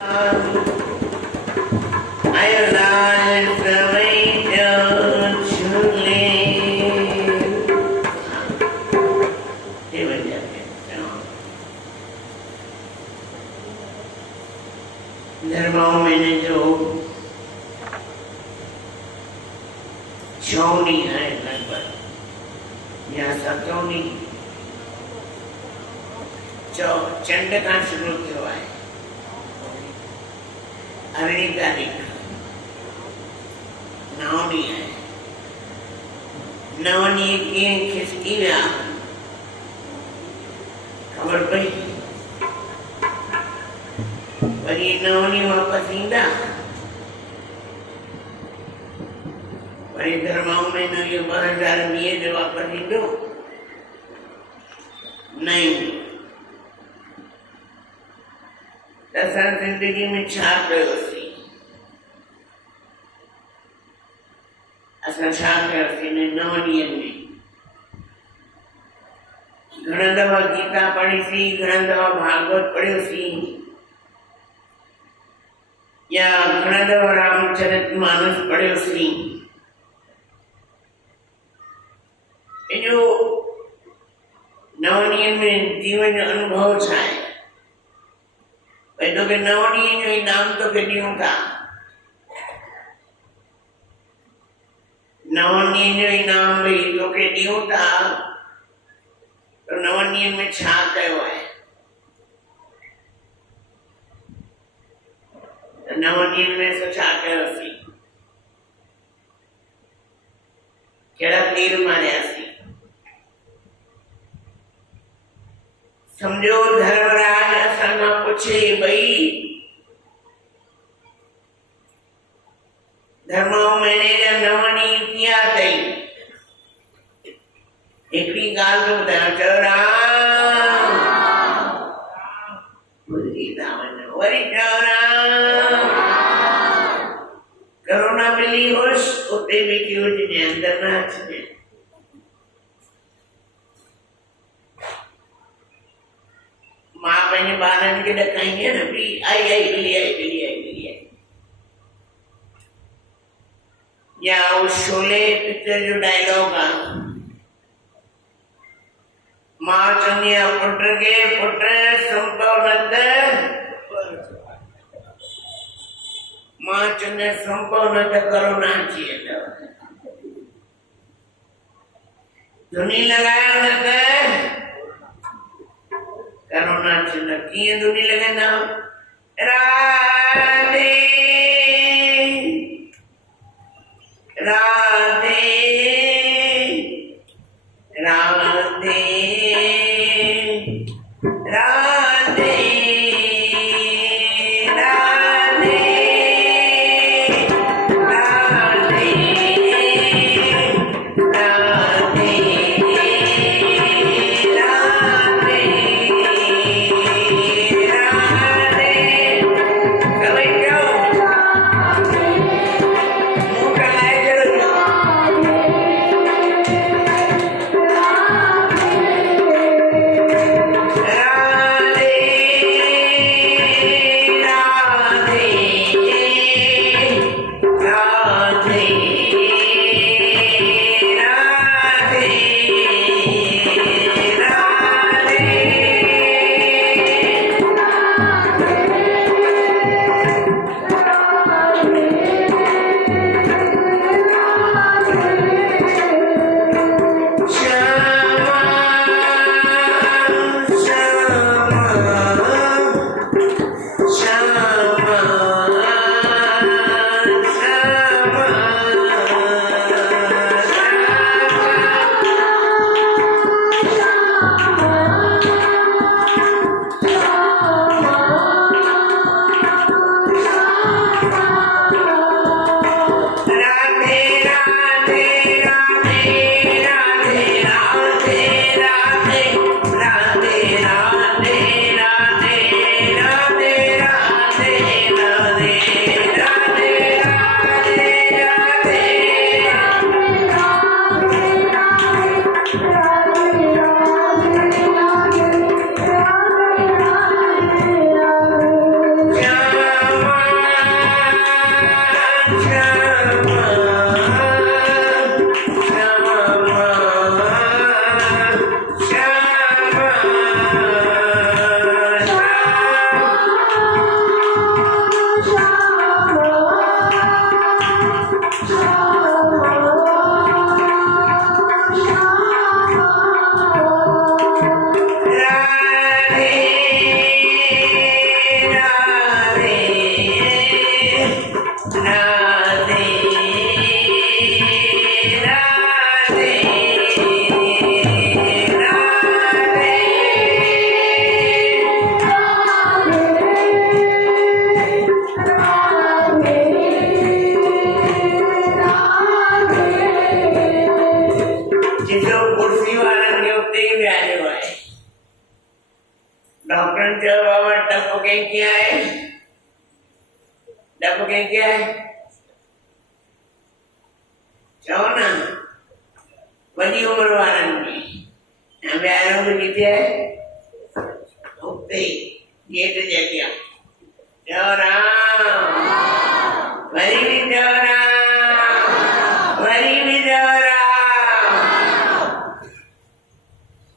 धर्मों में जो छौनी है लगभग या सतौनी चंड का शुरू हुआ है अरणी तारीख नवनी है नवनी की खिसकी खबर पई पर ये नवनी वापस ईंदा पर धर्मों में न ये 2020 जो वापस ईंदो नहीं असां जिंदगी में छा कयोसीं असां छा कयोसीं इन 9 ॾींहंनि में घणा दफ़ा गीता पढ़ीसीं घणा दफ़ा भागवत पढ़ियोसीं या घणा दफ़ा रामचरितमानस पढ़ियोसीं इहो 9 ॾींहंनि में जीवन जो अनुभव छा आहे भाई तो के 9 ॾींहं जो इनाम तो के ॾियूं था 9 ॾींहं जो इनाम भई तो के ॾियूं था तो 9 ॾींहंनि में छा कयो आहे 9 ॾींहंनि में तो छा कयोसीं कहिड़ा तीर मारियासीं समझो धर्मराज असां पूछे भई धर्म महीने जा 9 ॾींहं कीअं अथई हिकिड़ी ॻाल्हि थो ॿुधायां चयो राम भुलिजी था वञो वरी चयो राम करोना मिली होश उते बि की हुजे अंदर न अचिजे मां पंहिंजे ॿारनि खे ॾकाईंदी आहियां न ॿिली आई या उहो शोले पिक्चर जो डायलॉग आहे मां चवंदी आहियां पुट खे पुट संभव न त मां चवंदी संभव न त करोना अची वेंदव धुनी लॻायो न त करोना चंद कीअं धुनी लॻाईंदा राधे राधे राधे राधे राधे राधे राधे राधे टपके क्या है चो ना वही उम्र वारन में प्यारों में कितने है उगते ये तो जगह चौरा वरी भी चौरा वरी भी चौरा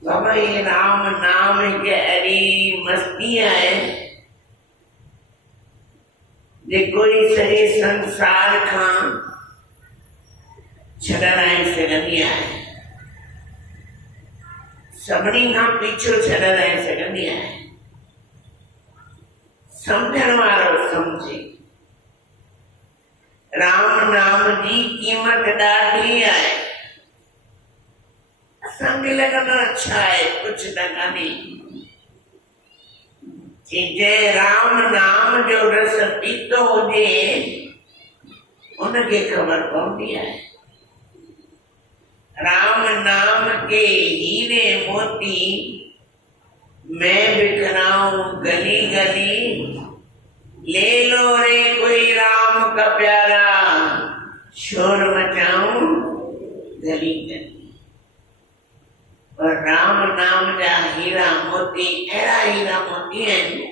बाबा ये राम नाम के अड़ी मस्तियां है जे कोई सॼे संसार खां छॾाए सघंदी आहे सभिनी खां पीछो छॾाए सघंदी आहे समझण वारो समझे राम नाम जी क़ीमत ॾाढी आहे असांखे लॻंदो अच्छा आहे कुझु न कान्हे जंहिं राम नाम जो रस पीतो हुजे उनखे ख़बर पवंदी आहे राम नाम के हीरे मोती मैं बिखराऊं गली गली ले लो रे कोई राम का प्यारा शोर मचाऊं गली गली और राम नाम जा हीरा मोती अहिड़ा हीरा मोती आहिनि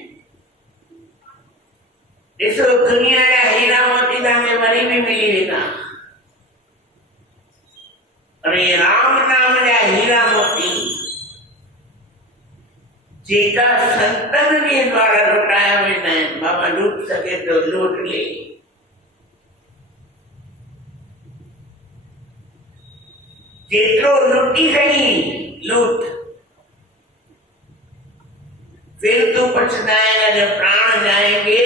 ॾिसो दुनिया जा हीरा मोती तव्हांखे वरी बि मिली वेंदा पर ये राम नाम जा हीरा मोती जेका संतन के द्वारा लुटाया वेंदा आहिनि बाबा लूट सके तो लूट ले जेतिरो लुटी सही लूट फिर तू पछताएगा जब प्राण जाएंगे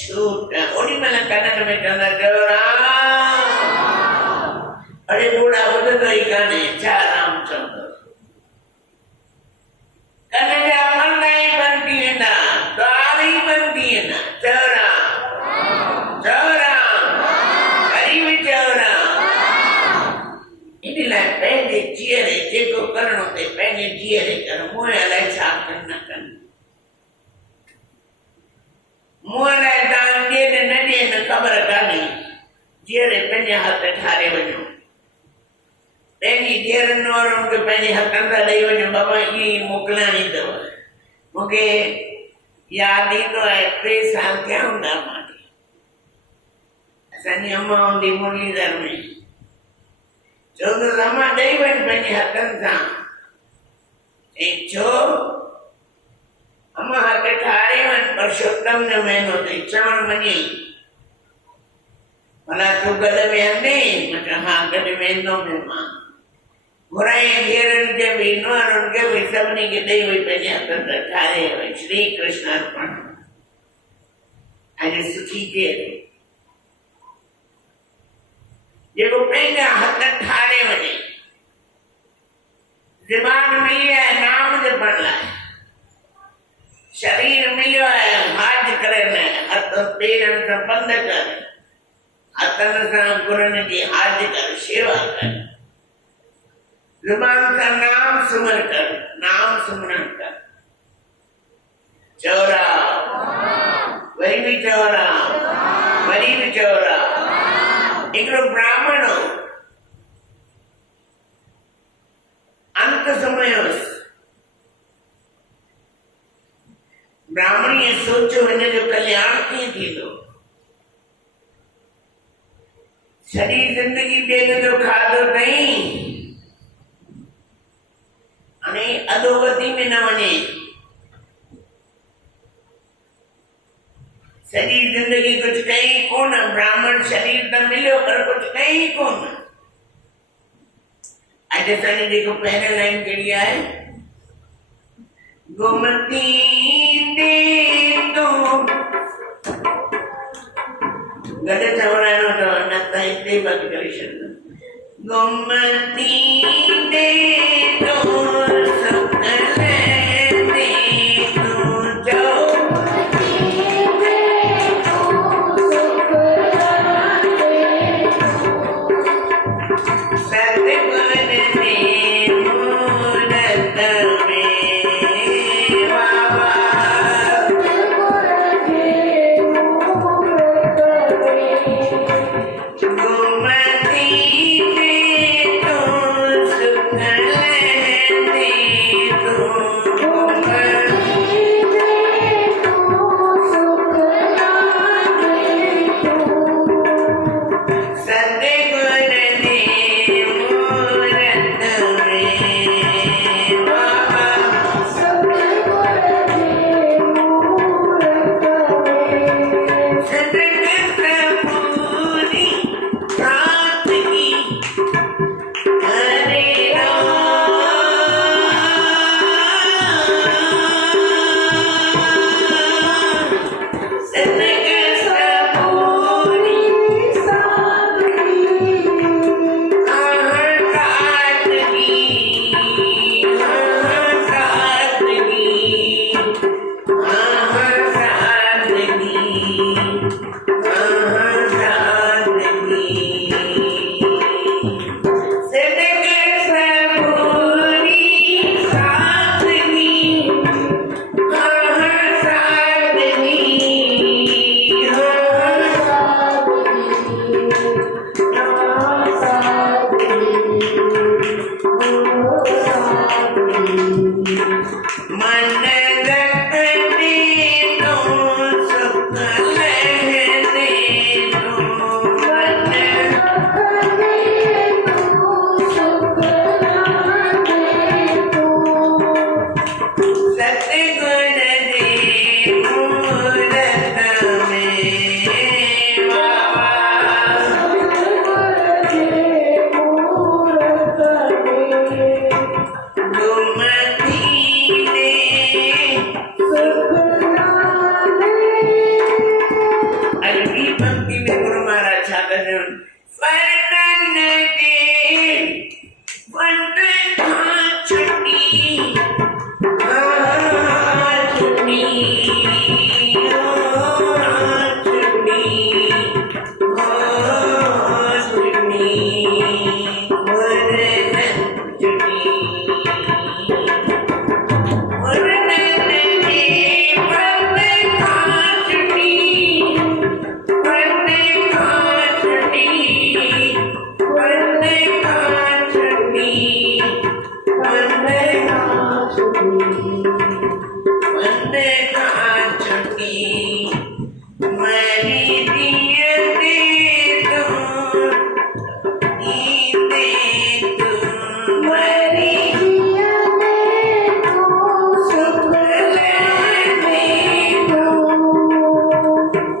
छूट ओडी महिल कननि में चवंदा चयो राम अरे बूढ़ा ॿुधंदो ई कान्हे छा राम चवंदो कन जा पन्ना ई बंदि थी वेंदा द्वार ई बंदि थी वेंदा चयो राम हरी बि चयो राम इन लाइ पंहिंजे जीअरे जेको करणो अथई पंहिंजे जीअरे कर मुंहुं अलाए छा कनि न कनि मुंहुं लाइ तव्हां ॾियनि न ॾियनि ख़बर कान्हे जीअरे पंहिंजे हथ ठारे वञो पंहिंजी धीअरुनि वारनि खे पंहिंजे हथनि सां ॾेई वञो बाबा इहे ई मोकिलाइणी अथव मूंखे यादि ईंदो आहे 3 साल थिया हूंदा मूंखे असांजी अम्मा हूंदी मुरलीधर में चवंदो अम्मा ॾेई वञ पंहिंजे हथनि सां चई छो अम्मा हथ ठारे वञ परसोत्तम जो महीनो अथई चवणु वञे भला तूं गॾ वेहंदे मां चयो हा गॾु वेंदुमि मां घुराई धीअरुनि खे बि नुंहरुनि खे बि सभिनी खे ॾेई वई पंहिंजे हथनि सां ठारे वई श्री कृष्ण अर्पण अॼु सुठी थिए जेको पंहिंजा हथ ठारे वञे ज़बान मिली आहे नाम जपण लाइ शरीर मिलियो आहे हाज करण लाइ हथ पेरनि सां पंध कर हथनि सां गुरुनि जी हाज कर शेवा कर जुबान का नाम सुमर कर नाम सुमरन कर चौरा वरी भी चौरा वरी भी चौरा हिकिड़ो ब्राह्मण हो अंत समय हुयुसि ब्राह्मणीअ सोचियो हिन जो कल्याण कीअं थींदो सॼी जिंदगी ॿियनि जो खाधो अथई हाणे अधोगति में न वञे सॼी जिंदगी कुझु कई कोन ब्राह्मण शरीर त मिलियो पर कुझु कई कोन अॼु असांजी जेको पहिरियों लाइन कहिड़ी आहे गोमती दे तो गॾु चवराइणो अथव न त हिते बंदि करे छॾंदो गोमती दे तो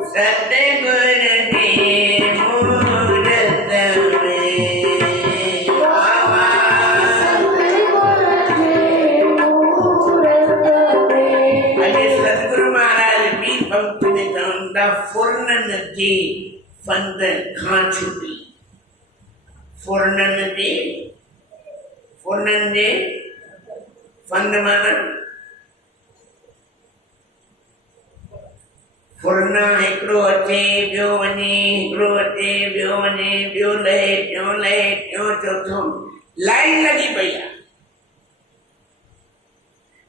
सतगुर ने मूरत में बाबा अॼु सतगुरु महाराज ॿी पंक्ति में चवनि था फुरननि जी फंद खां छुटी फुरननि जे फंद माना फुरना हिकिड़ो अचे ॿियो वञे हिकिड़ो अचे ॿियो वञे ॿियो लहे टियों चौथों लाइन लॻी पई आहे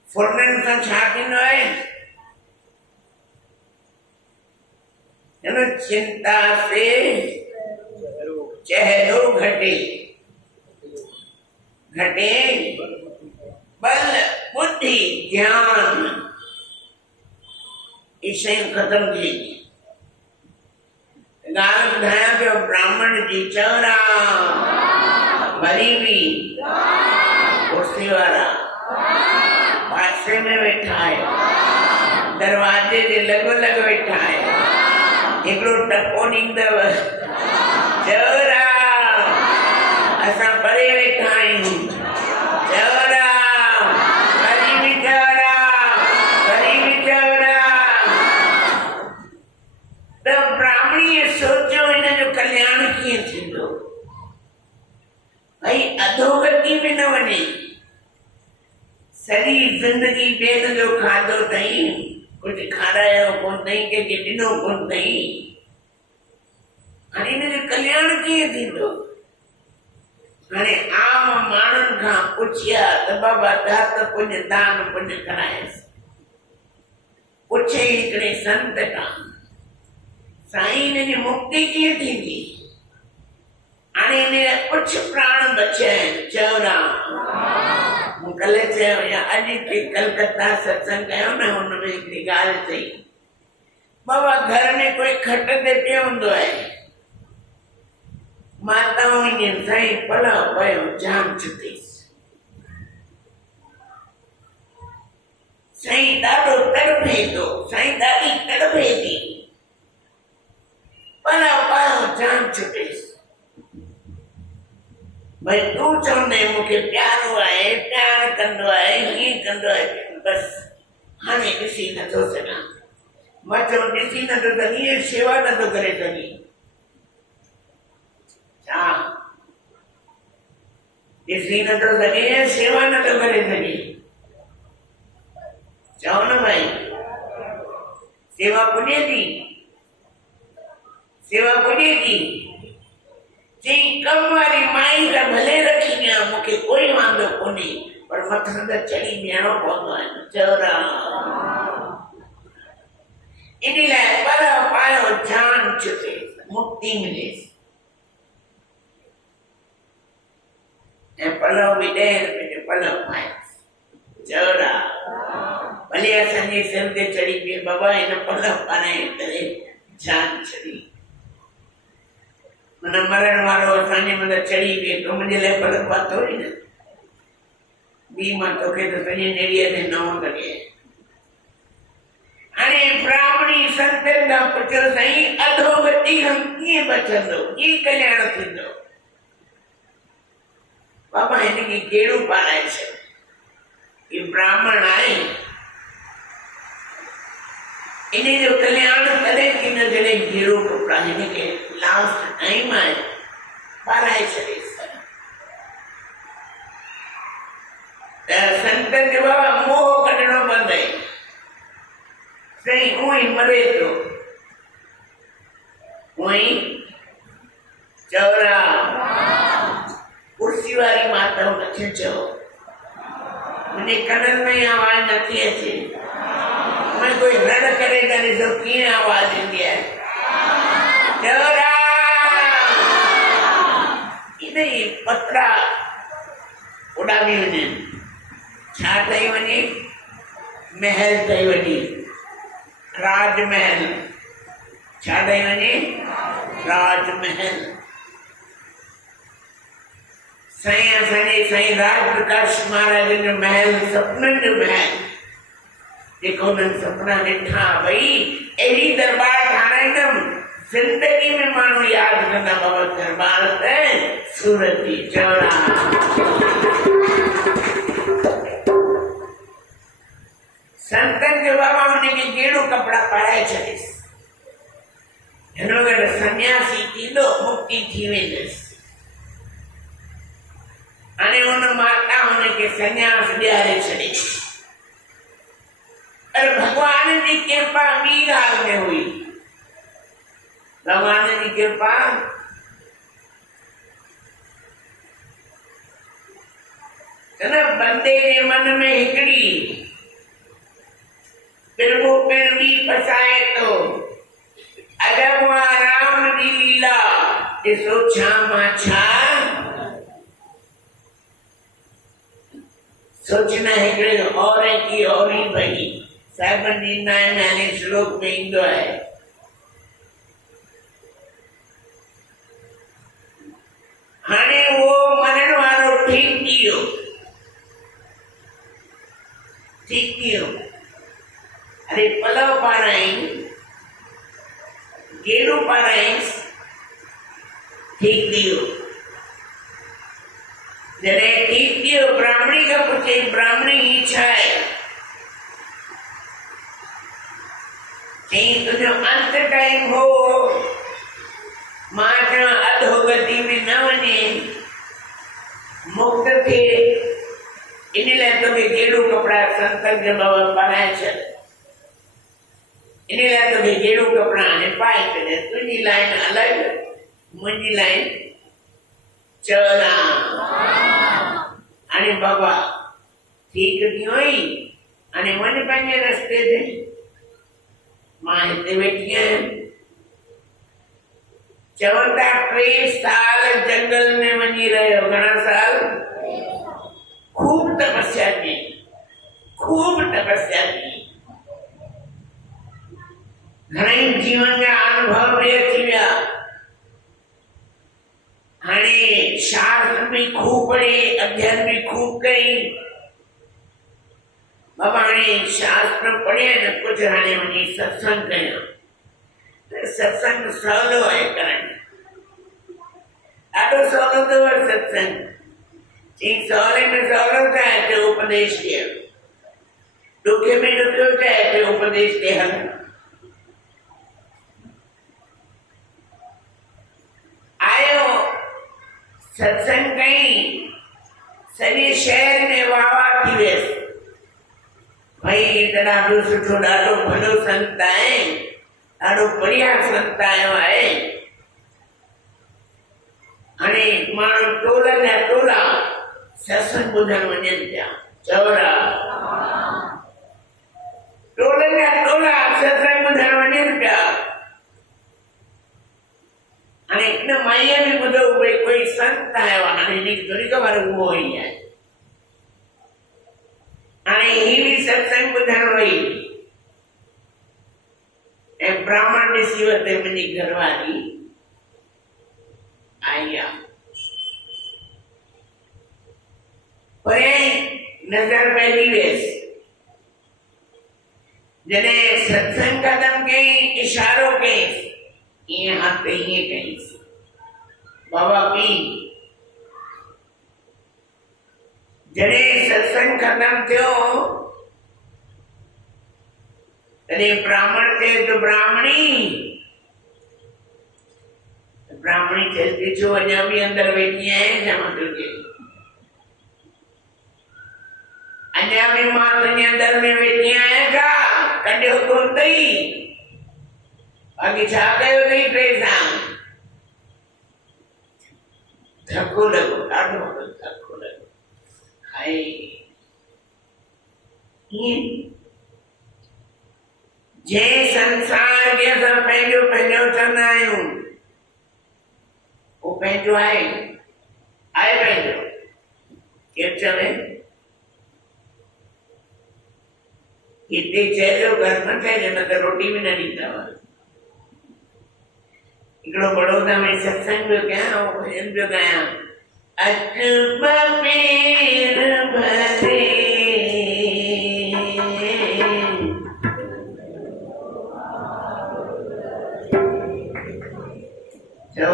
फुरननि सां छा थींदो आहे चिंता से चेहरो घटे बल बुद्धि ज्ञान ये शयूं खत्म थी ॻाल्हि ॿुधायां पियो ब्राह्मण जी चवरा गरीबी कुर्सी वारा पासे में वेठा है दरवाजे जे लॻो वेठा है हिकिड़ो टको ॾींदव चवरा असां परे वेठा आहियूं चवरा गरीबी चवरा त ब्राह्मणीअ सोचियो हिन जो कल्याण कीअं थींदो भई अधोगति में न वञे सॼी ज़िंदगी ॿियनि जो खाधो अथई कुझु खारायो कोन अथई कंहिंखे ॾिनो कोन अथई हाणे हिन जो कल्याण कीअं थींदो हाणे आम माण्हुनि खां पुछिया त बाबा दात पुञ दान पुञ करायसि पुछे हिकिड़े संत खां साईं हिन जी मुक्ति कीअं थींदी हाणे हिन जा कुझु प्राण बचिया आहिनि चवरा मूं कल्ह चयो या अॼु कलकत्ता सत्संग कयो न हुन में हिकिड़ी ॻाल्हि चई बाबा घर में कोई खट ते पियो हूंदो आहे माताऊं ईअं साईं पलव पियो जाम छुटीसि साईं ॾाढो तड़फे थो साईं ॾाढी तड़फे थी पलव पियो जाम छुटीसि भाई तू चवंदे मूंखे प्यारो आहे प्यार कंदो आहे हीअं कंदो आहे बसि हाणे ॾिसी नथो सघां मां चयो ॾिसी नथो सघीं शेवा नथो करे सघीं छा ॾिसी नथो सघे शेवा नथो करे सघे चओ न भाई सेवा पुॼे थी चई कम वारी माई त भले रखी ॾियां मूंखे कोई वांदो कोन्हे पर मथां त चढ़ी बीहणो पवंदो आहे चवरा इन लाइ पलव पायो जान छुटे मुक्ति मिलेसि ऐं पलव बि 10 रुपए जो पलव पायसि चवरा भले असांजे सिर ते चढ़ी बीहे बाबा हिन पलव पाराए करे जान छॾी मन मरण वारो असांजे मथां चढ़ी बीहे तो मुंहिंजे लाइ पलव पातो ई न ॿी मां तोखे त सॼे नेड़ीअ ते न लॻे हाणे ब्राह्मणी संतनि खां पुछियो साईं अधोगति खां कीअं बचंदो कीअं कल्याण थींदो बाबा हिनखे कहिड़ो पाराए छॾ ही ब्राह्मण आहे इन जो कल्याण तॾहिं थींदो जॾहिं घेरो कपिड़ा हिनखे लास्ट टाइम आहे पाराए छॾेसि त संतनि जो बाबा मोह कढणो बंदि आहे साईं हूअं ई मरे थो हूअं ई चवरा कुर्सी वारी माताऊं नथियूं चओ मुंहिंजे कननि में आवाज़ नथी अचे मैं कोई रड़ करे त ॾिसो कीअं आवाज़ ईंदी आहे चवरा इन ई पतरा उॾामी वञनि छा ठही वञे महल ठही वञे राजमहल छा ठही वञे राजमहल साईं असांजे साईं राज प्रकाश महाराज जो महल सपननि जो महल देखो न सपना ॾिठा भई अहिड़ी दरबार ठाराईंदमि जिंदगी में माण्हू यादि कंदा बाबा दरबार ते सूरत जी चौड़ा संतन जो बाबा हुनखे कहिड़ो कपिड़ा पाराए छॾियसि हिन वक़्तु सन्यासी थींदो मुक्ति थी वेंदसि हाणे हुन माता हुनखे सन्यास ॾियारे छॾियसि पर भगवान जी कृपा ॿी ॻाल्हि में हुई भगवान जी कृपा न बंदे जे मन में हिकिड़ी प्रभु पिण बि फसाए थो अगरि उहा राम जी लीला ॾिसो छा मां छा सोचना हिकिड़े और की और ही भई साहिबन जी नाने श्लोक में ईंदो आहे हाणे उहो मरण वारो ठीक थी वियो अरे पलव पाराई गेरू पाराई ठीक थी वियो जॾहिं ठीक थी वियो ब्राह्मणी खां पुछे ब्राह्मणी ही छा आहे चई तुंहिंजो अंत टाइम हो मां चवां अधोगति में न वञे मुक्त थिए इन लाइ तोखे कहिड़ो कपिड़ा संतनि जे बाबा पाराए छॾ इन लाइ तोखे कहिड़ो कपिड़ा हाणे पाए छॾे तुंहिंजी लाइन अलॻि मुंहिंजी लाइन चौड़ा हाणे बाबा ठीक थी वई हाणे वञ पंहिंजे रस्ते ते मां हिते वेठी आहियां चवनि था 3 साल जंगल में वञी रहियो घणा साल खूब तपस्या की घणेई जीवन जा अनुभव बि अची विया हाणे शास्त्र भी खूब पढ़े अध्ययन भी खूब कई बाबा हाणे शास्त्र पढ़े न कुछ हाणे वञी सत्संग कयां सत्संग सवलो आहे करण ॾाढो सवलो अथव सत्संग चई सवले में सवलो चाहे तो उपदेश ॾियो ॾुखे में ॾुखियो चाहे तो उपदेश ॾे हल आयो सत्संग कई सॼे शहर में वाह थी वियसि भाई ॾाढो सुठो ॾाढो भलो संत आहे ॾाढो बढ़िया संत आयो आहे हाणे माण्हू टोलनि जा टोला सत्संग ॿुधण वञनि पिया चवरा टोलनि जा टोला सत्संग ॿुधण वञनि पिया हाणे हिन माईअ बि ॿुधो भई कोई संत आयो आहे हाणे हिनखे थोरी ख़बर उहो ई आहे हाणे ही बि सत्संग ॿुधण वई ऐं ब्राह्मण ॾिसी वरिते मुंहिंजी घरवारी आई आहे पर नज़र पइजी वियसि जॾहिं सत्संग ख़तम कयईं इशारो कयईंसि ईअं हथ ईअं कयईंसि बाबा पी जॾहिं सत्संग ख़तम थियो तॾहिं ब्राह्मण चए तो ब्राह्मणी चए छो अञा बि अंदर वेठी आहीं छा मां तुंहिंजे अञा बि मां तुंहिंजे अंदर में वेठी आहियां छा कढियो कोन अथई बाक़ी छा कयो अथई टे सां धक्को लॻो ॾाढो वॾो धक्को लॻो हाय ईअं जंहिं संसार खे असां पंहिंजो पंहिंजो चवंदा आहियूं वो पंहिंजो आहे पंहिंजो केरु चवे हिते चइजो घर न चइजो न त रोटी बि न ॾींदव हिकिड़ो बड़ौदा में सत्संग पियो कयां ऐं भॼन पियो ॻायां अख पेर भरे So,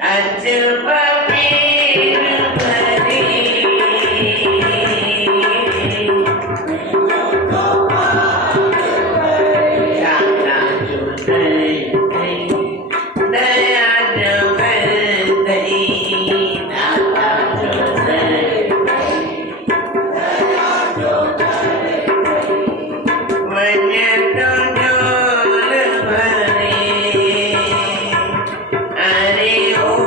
Ajil Papir Bhari Chana Judai Daya Judai Nata Judai Vanyato Jol Bhari Hari Om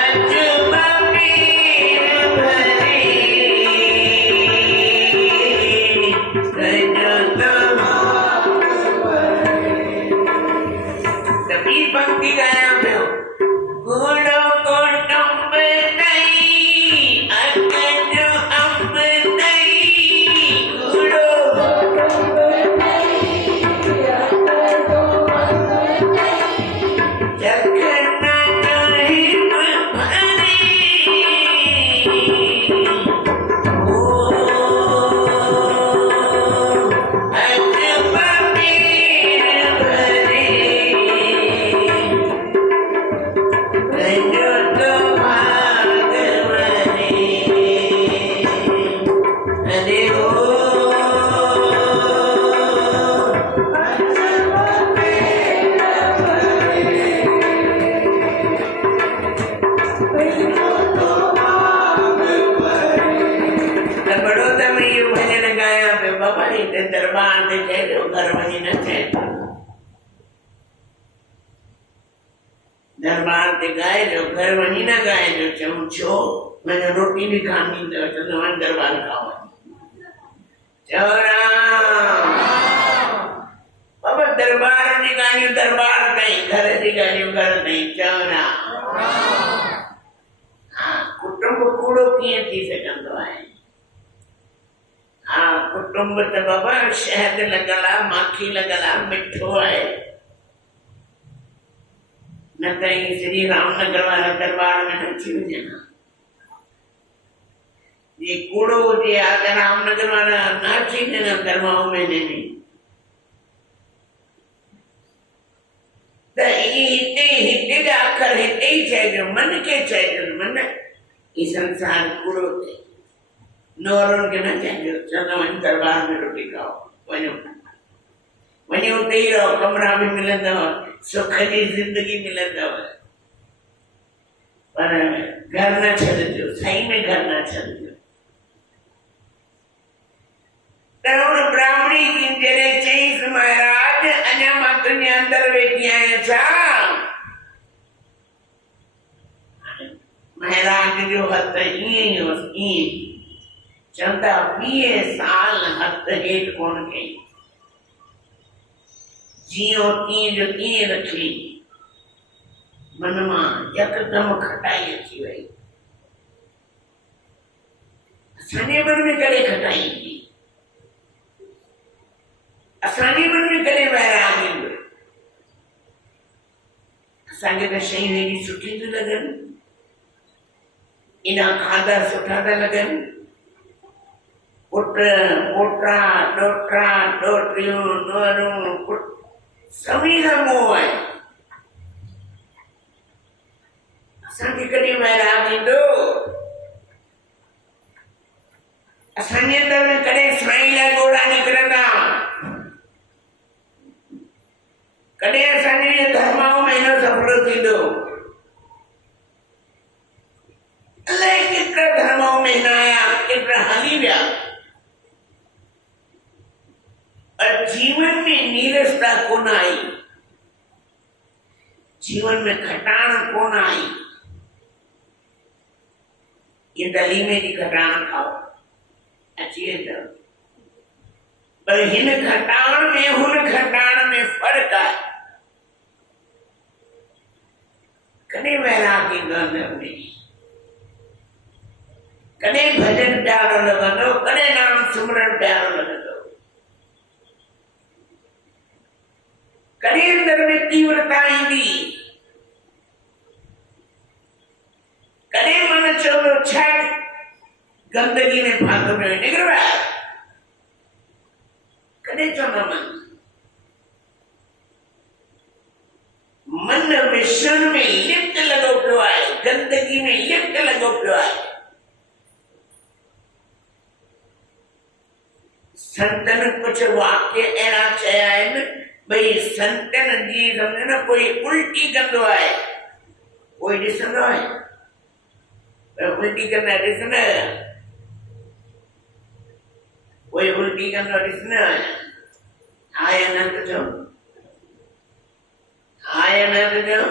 Ajil Papir Bhari Tapi pangki gaya peo Gudo kotom benai Akajo ambenai Gudo Jakana johim bhari Oh Ajil Papir Bhari Sanjoto Bhagavani Hari Om Baroda में ये भजन गाया पे बाबा इतने दरबार में कहते हो घर वही न थे दरबार पे गाए जो घर वही ना गाए जो चमचो मैंने रोटी भी खानी तो चंद्रमान दरबार खाओ चौरा बाबा दरबार जी गानी दरबार नहीं घर जी गानी घर नहीं चौरा कुटुंब कूड़ो किए थी सकंदो है कुटुंब तो बाबा शहद लगला माखी लगला मिठो है न कहीं श्री रामनगर वाला दरबार में न थी वञना ये कूड़ो हुजे आगे रामनगर वाला न थी वञना दरबार में नहीं त हिते हिते जा अखर हिते ही चइजो मन के चइजो मन ई संसार कूड़ो थे नौरन के न चइजो चलो वञ दरबार में रोटी खाओ वञो वञो उते ही रहो कमरा भी मिलंदव सुख जी जिंदगी मिलंदव पर घर न छॾिजो सही में घर न छॾिजो त हुन ब्राह्मणी जॾहिं चईंसि महाराज अञा मां तुंहिंजे अंदर वेठी आहियां छा महाराज जो हथ ईअं ई हुअसि ईअं चवंदा 20 साल हथ हेठि कोन कई जियो तीअं जो तीअं रखी मन मां यकदम खटाई अची वई असांजे मन में कॾहिं खटाई ईंदी असांजे मन में कॾहिं वैराग ईंदो असांखे त शयूं हेॾी सुठी थियूं लॻनि इना खाधा सुठा था लॻनि पुट पोटा ॾोटा ॾोटियूं नूंहरूं सभी का मोह है असांखे कॾहिं वैराग ईंदो असांजे अंदर में कॾहिं साईं लाइ ॻोड़ा निकिरंदा कॾहिं असांजे धर्माऊं में हिन सफ़लो थींदो अलाए केतिरा धर्माऊं में न आया केतिरा हली विया और जीवन में नीरसता कोन आई जीवन में खटाण कोन आई ये दलीमे जी खटाण खाओ अची वेंदव पर हिन खटाण में हुन खटाण में फर्क आहे कॾहिं वैराग ईंदो अंदर में कॾहिं भजन प्यारो लॻंदो कॾहिं नाम सिमरन प्यारो लॻंदो कॾहिं अंदर में तीव्रता ईंदी कॾहिं मन चवंदो छा गंदगी में फाथो पियो निकिर ॿाहिरि कॾहिं चवंदो मन ज़िंदगी में लिप्त लगो पियो आहे। संतन कुछ वाक्य अहिड़ा चया आहिनि भई संतन जी सम्झ न कोई उल्टी कंदो आहे कोई ॾिसंदो आहे उल्टी कंदा ॾिसंदा कोई उल्टी कंदो ॾिसंदा आया न त चओ आया न त चओ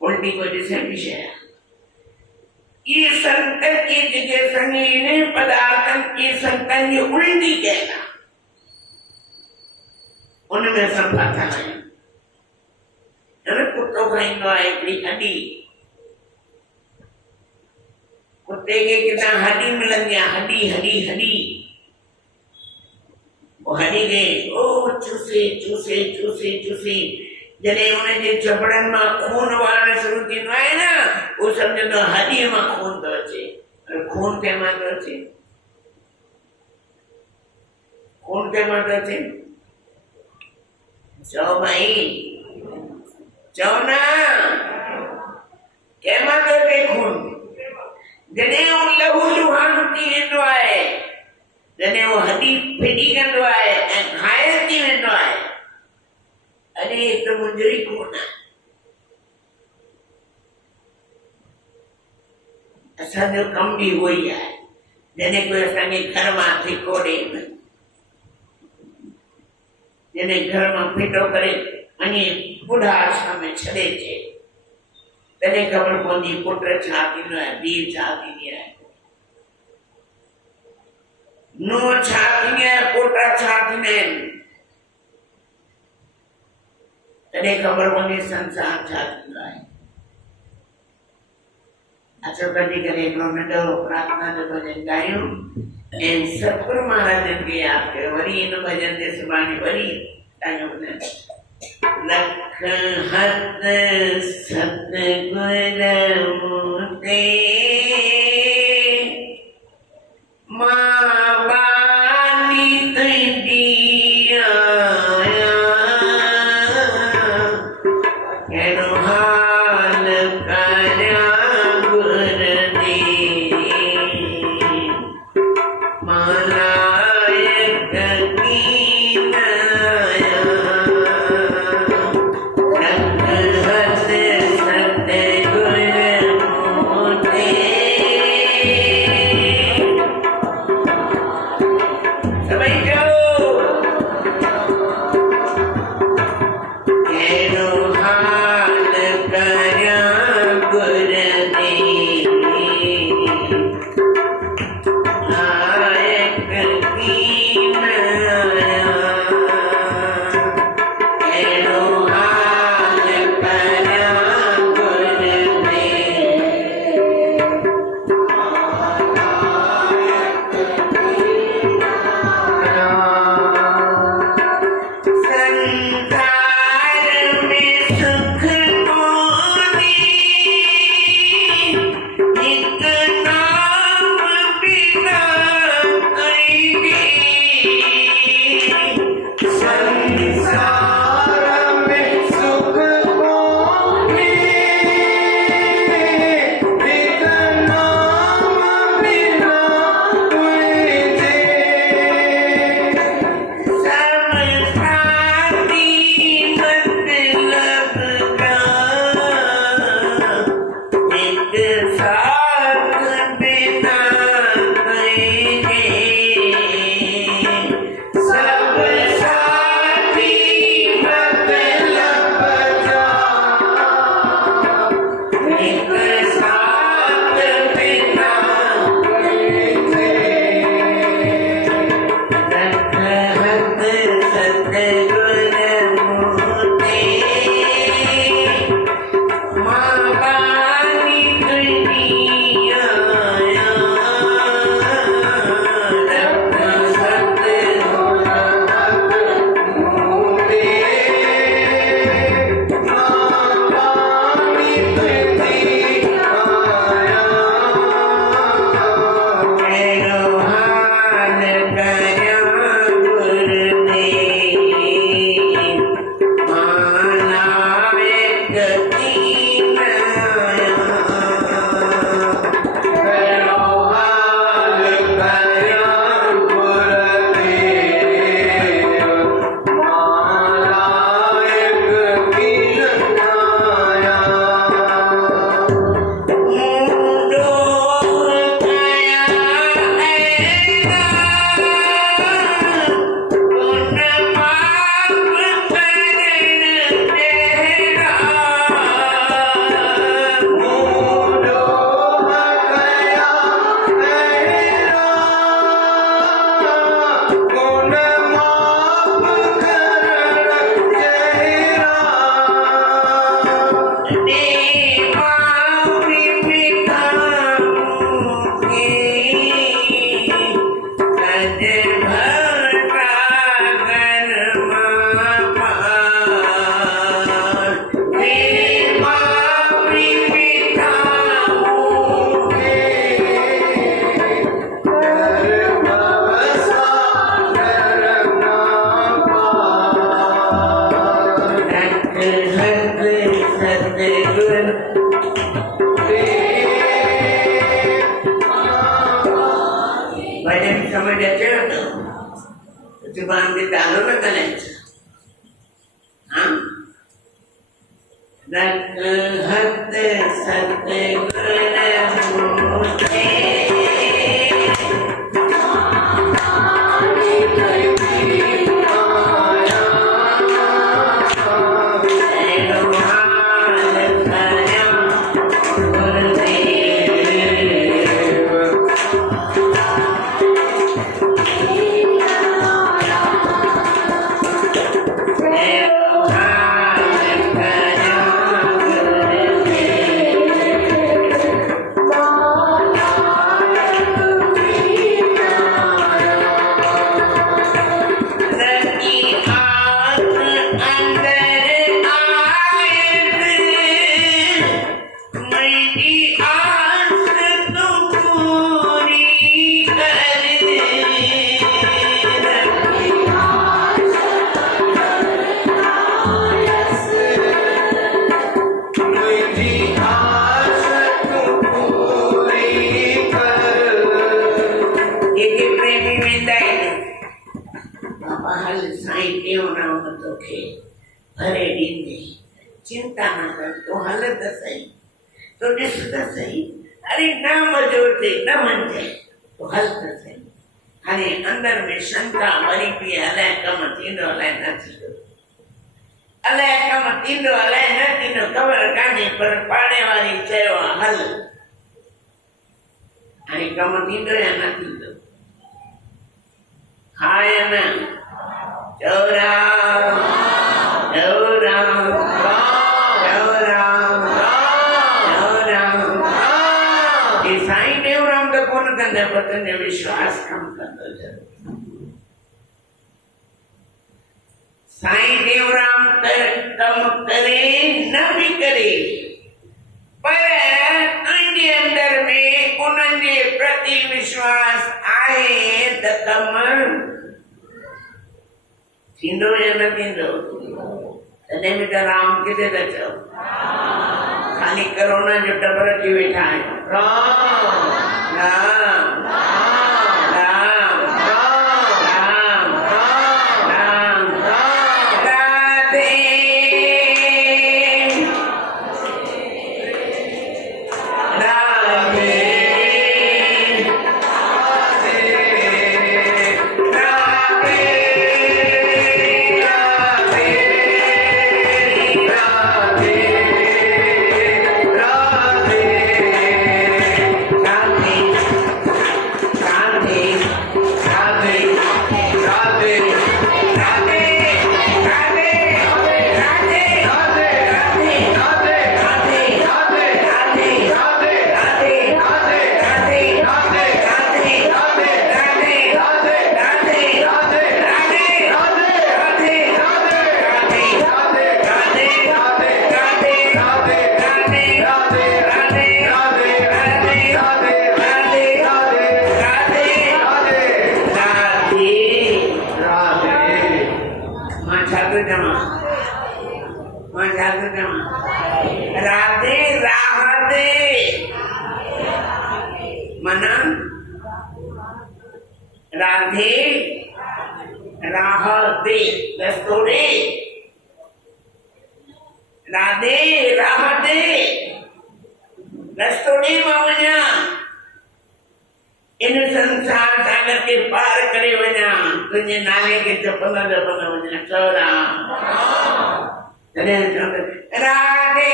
उल्टी कोई ॾिसण जी शइ आहे। ये संतन की जगह संगीन पदार्थन की संतन की उल्टी कहना उनमें सब बात है। अरे कुत्तों का इंदो है इतनी हड्डी कुत्ते के कितना हड्डी मिलन गया हड्डी हड्डी हड्डी वो हड्डी के ओ चूसे चूसे चूसे चूसे जने उन्हें जे चपड़न में खून वारण शुरू थींदो आहे न वो समझंदो हड्डी में खून तो अचे खून के मां तो अचे खून के मां तो अचे चओ भाई चओ ना के मां तो अचे खून जने वो लहू लुहान थी वेंदो आहे जने वो हड्डी फिटी कंदो आहे ऐं घायल थी वेंदो आहे अरे तो मुंहिंजो ई खून आहे। असांजो कम भी उहो ई आहे जॾहिं कोई असांखे घर मां धिको ॾे जॾहिं घर मां फिटो करे वञी बुढ़ा आश्रम में छॾे अचे तॾहिं ख़बर पवंदी पुट छा थींदो आहे धीउ छा थींदी आहे नुंहुं छा थींदी आहे पोटा छा थींदा आहिनि तॾहिं ख़बर पवंदी संसार छा थींदो आहे। अच्छा कॾहिं कॾहिं हिकिड़ो नंढो प्रार्थना जो भॼन ॻायूं ऐं सतगुरु महाराजनि खे यादि कयो वरी इन भॼन ते सुभाणे वरी ॻायूं लख हथ सतगुर मूं ते मां बानी तुंहिंजी Yeah. जुबान पे डालो ना गलत हाँ रख हत सतगुर मूठे चिंता न कर तो हालत सही तो ॾिस त सही अरे न मज़ो अचे न वञे तो हल त सही हाणे अंदर में शंका वरी पई अलाए कमु थींदो अलाए न थींदो अलाए कमु थींदो अलाए न थींदो ख़बर कान्हे पर पाड़े वारी चयो आहे हल हाणे कमु थींदो या न थींदो हा या न चौरा चौरा वतन विश्वास कम कंदो साईं देवराम कम करे न भी करे पर उनके अंदर में उनके प्रति विश्वास आए त कम थींदो या न थींदो तॾहिं बि त राम किथे था चओ खाली कोरोना जो टबर थी वेठा आहियूं राम राधे राधे मना राधे राधे दस्तूरे राधे राधे दस्तूरे वञा इन संसार सागर के पार करे वञा तुंहिंजे नाले खे जपंदा जपंदा वञा चौरा राधे राधे राधे राधे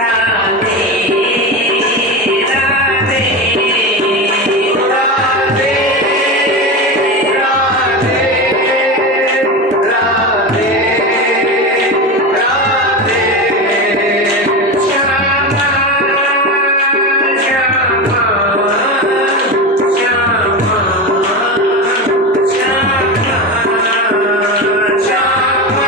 राधे श्यामा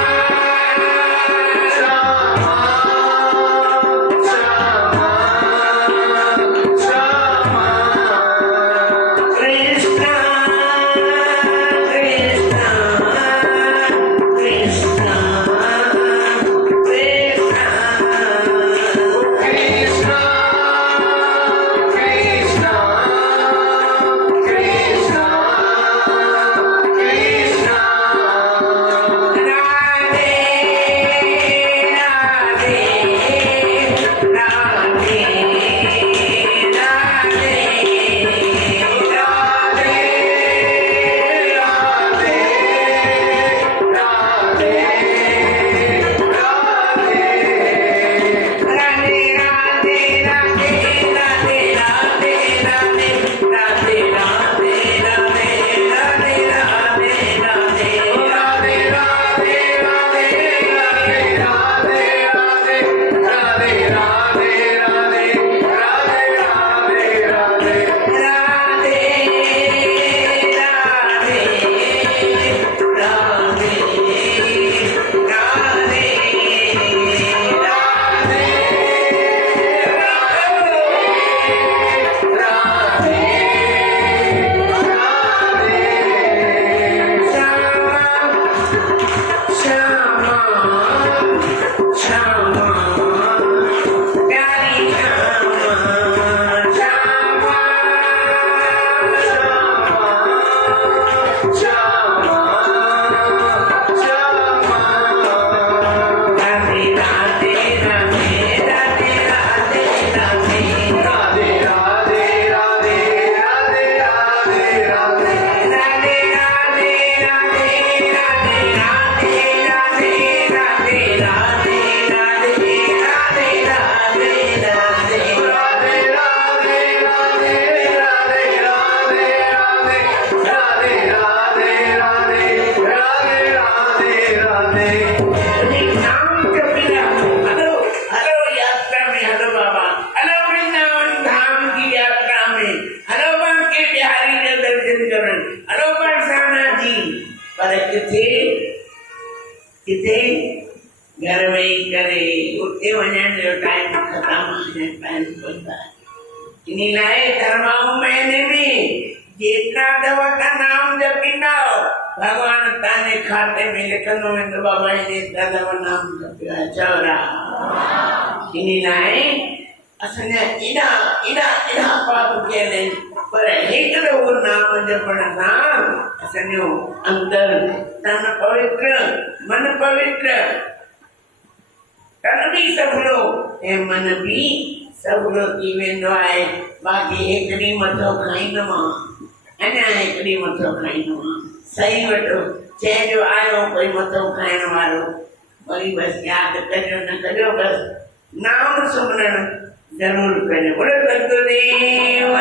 किथे घर में ही करे उते वञण जो टाइम ख़त्म है टाइम पहुंचा इन लाइ धर्माऊं महीने में जितना दवा का नाम जपींदा भगवान ताने खाते में लिखंदो वेंदो बाबा ने दवा नाम जपिया चवरा इन लाइ असांजा एॾा एॾा एॾा पाप कयल आहिनि पर हिकिड़ो नाम जपण सां असांजो अंदर तन पवित्र मन पवित्र तन भी सफलो ऐं मन भी सफलो थी वेंदो आहे बाक़ी हिकिड़ी मथो खाईंदोमां अञा हिकिड़ी मथो खाईंदोमां सही वठो चइजो आयो कोई मथो खाइण वारो वरी बसि यादि कजो न कजो बसि नाम सुमरण जरूर कजो बोलो सतगुरुदेव